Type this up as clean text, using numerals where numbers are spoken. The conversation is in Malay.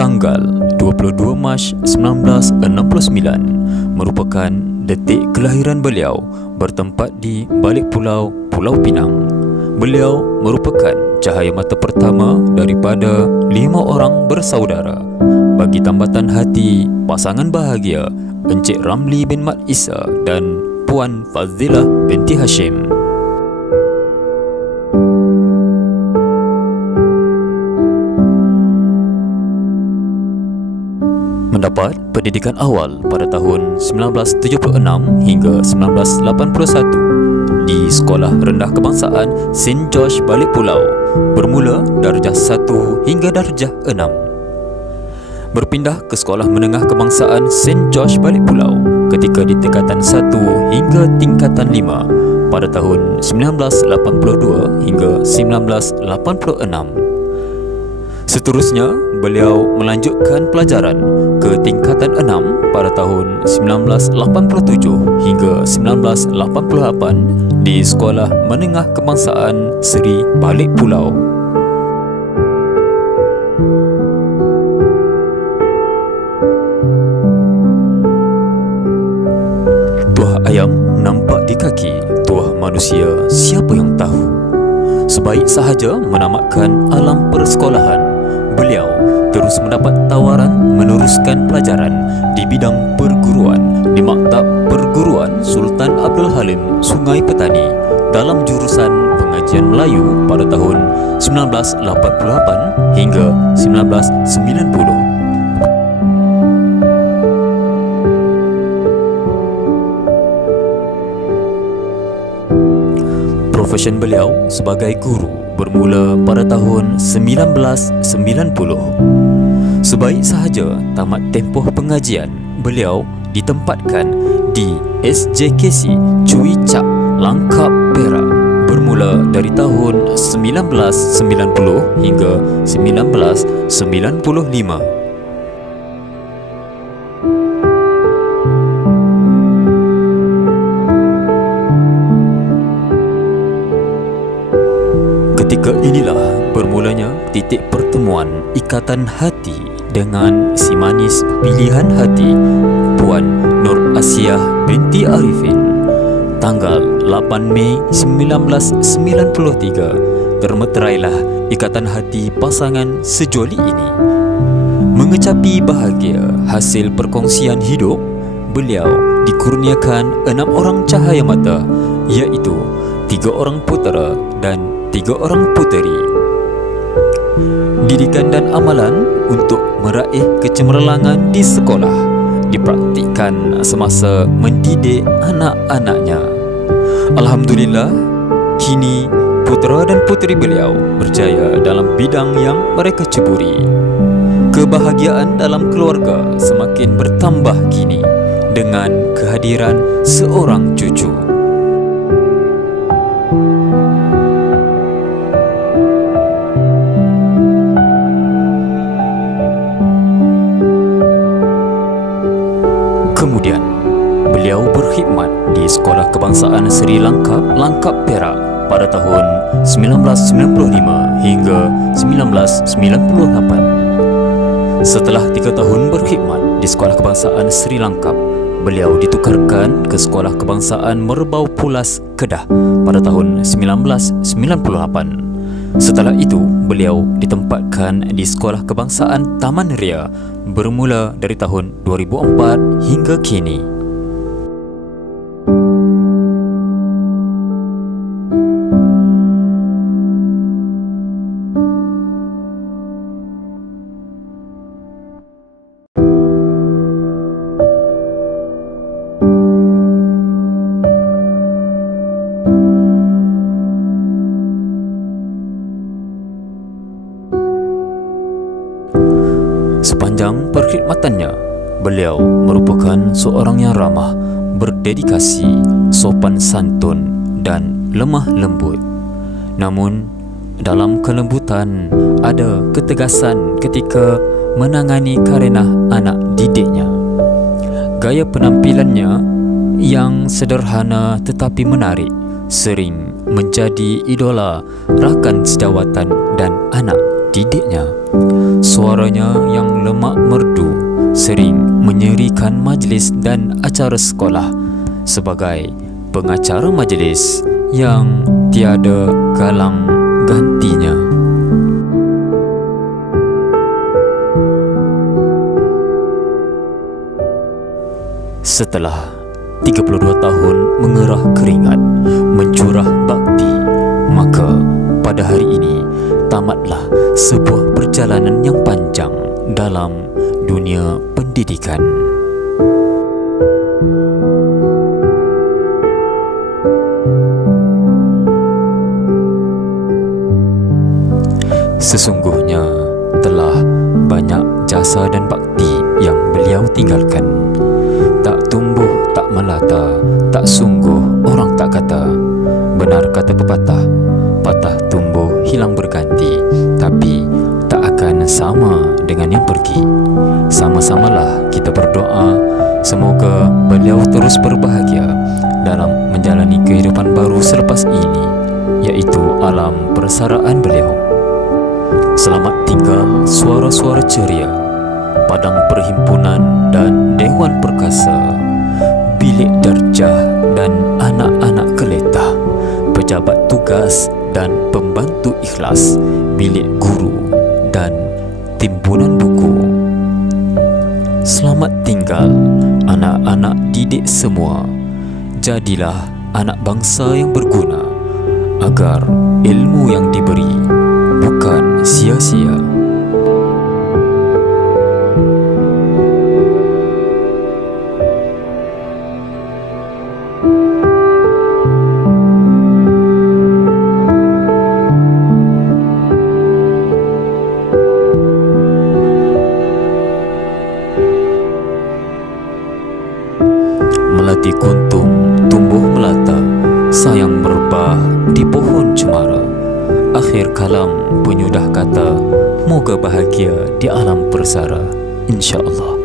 Tanggal 22 Mac 1969 merupakan detik kelahiran beliau bertempat di balik pulau Pulau Pinang. Beliau merupakan cahaya mata pertama daripada 5 orang bersaudara bagi tambatan hati pasangan bahagia Encik Ramli bin Mat Isa dan Puan Fazilah binti Hashim. Mendapat pendidikan awal pada tahun 1976 hingga 1981 di Sekolah Rendah Kebangsaan St. George Balik Pulau bermula darjah 1 hingga darjah 6. Berpindah ke Sekolah Menengah Kebangsaan St. George Balik Pulau ketika di tingkatan 1 hingga tingkatan 5 pada tahun 1982 hingga 1986. Seterusnya, beliau melanjutkan pelajaran ke tingkatan 6 pada tahun 1987 hingga 1988 di Sekolah Menengah Kebangsaan Seri Balik Pulau. Tuah ayam nampak di kaki tuah manusia, siapa yang tahu? Sebaik sahaja menamatkan alam persekolahan, beliau terus mendapat tawaran meneruskan pelajaran di bidang perguruan di Maktab Perguruan Sultan Abdul Halim Sungai Petani dalam jurusan Pengajian Melayu pada tahun 1988 hingga 1990. Profesion beliau sebagai guru bermula pada tahun 1990. Sebaik sahaja tamat tempoh pengajian, beliau ditempatkan di SJKC Cui Cak, Langkap, Perak bermula dari tahun 1990 hingga 1995. Ketika inilah bermulanya titik pertemuan ikatan hati dengan si manis pilihan hati Puan Nur Asiah binti Arifin. Tanggal 8 Mei 1993 termeterailah ikatan hati pasangan sejoli ini. Mengecapi bahagia hasil perkongsian hidup, beliau dikurniakan 6 orang cahaya mata, iaitu 3 orang putera dan 3 orang puteri. Didikan dan amalan untuk meraih kecemerlangan di sekolah dipraktikkan semasa mendidik anak-anaknya. Alhamdulillah, kini putera dan puteri beliau berjaya dalam bidang yang mereka ceburi. Kebahagiaan dalam keluarga semakin bertambah kini dengan kehadiran seorang cucu. Kemudian, beliau berkhidmat di Sekolah Kebangsaan Seri Langkap, Langkap, Perak pada tahun 1995 hingga 1998. Setelah 3 tahun berkhidmat di Sekolah Kebangsaan Seri Langkap, beliau ditukarkan ke Sekolah Kebangsaan Merbau Pulas, Kedah pada tahun 1998. Setelah itu, beliau ditempatkan di Sekolah Kebangsaan Taman Ria bermula dari tahun 2004 hingga kini. Sepanjang perkhidmatannya, beliau merupakan seorang yang ramah, berdedikasi, sopan santun dan lemah lembut. Namun, dalam kelembutan ada ketegasan ketika menangani karenah anak didiknya. Gaya penampilannya yang sederhana tetapi menarik sering menjadi idola rakan sejawatan dan anak didiknya. Suaranya yang lemak merdu sering menyerikan majlis dan acara sekolah sebagai pengacara majlis yang tiada galang gantinya. Setelah 32 tahun mengerah keringat, mencurah bakti, maka pada hari ini tamatlah sebuah perjalanan yang panjang dalam dunia pendidikan. Sesungguhnya telah banyak jasa dan bakti yang beliau tinggalkan. Tak tumbuh, tak melata, tak sungguh, orang tak kata. Benar kata pepatah, patah tumbuh hilang berganti, tapi tak akan sama dengan yang pergi. Sama-samalah kita berdoa semoga beliau terus berbahagia dalam menjalani kehidupan baru selepas ini, yaitu alam persaraan beliau. Selamat tinggal suara-suara ceria, padang perhimpunan dan dewan perkasa, bilik darjah dan anak-anak keletah, pejabat tugas dan pembantu ikhlas, bilik guru dan timbunan buku. Selamat tinggal anak-anak didik semua. Jadilah anak bangsa yang berguna, agar ilmu yang diberi bukan sia-sia. Melati kuntum tumbuh melata, sayang merebah di pohon cemara. Akhir kalam penyudah kata, moga bahagia di alam persara, insya-Allah.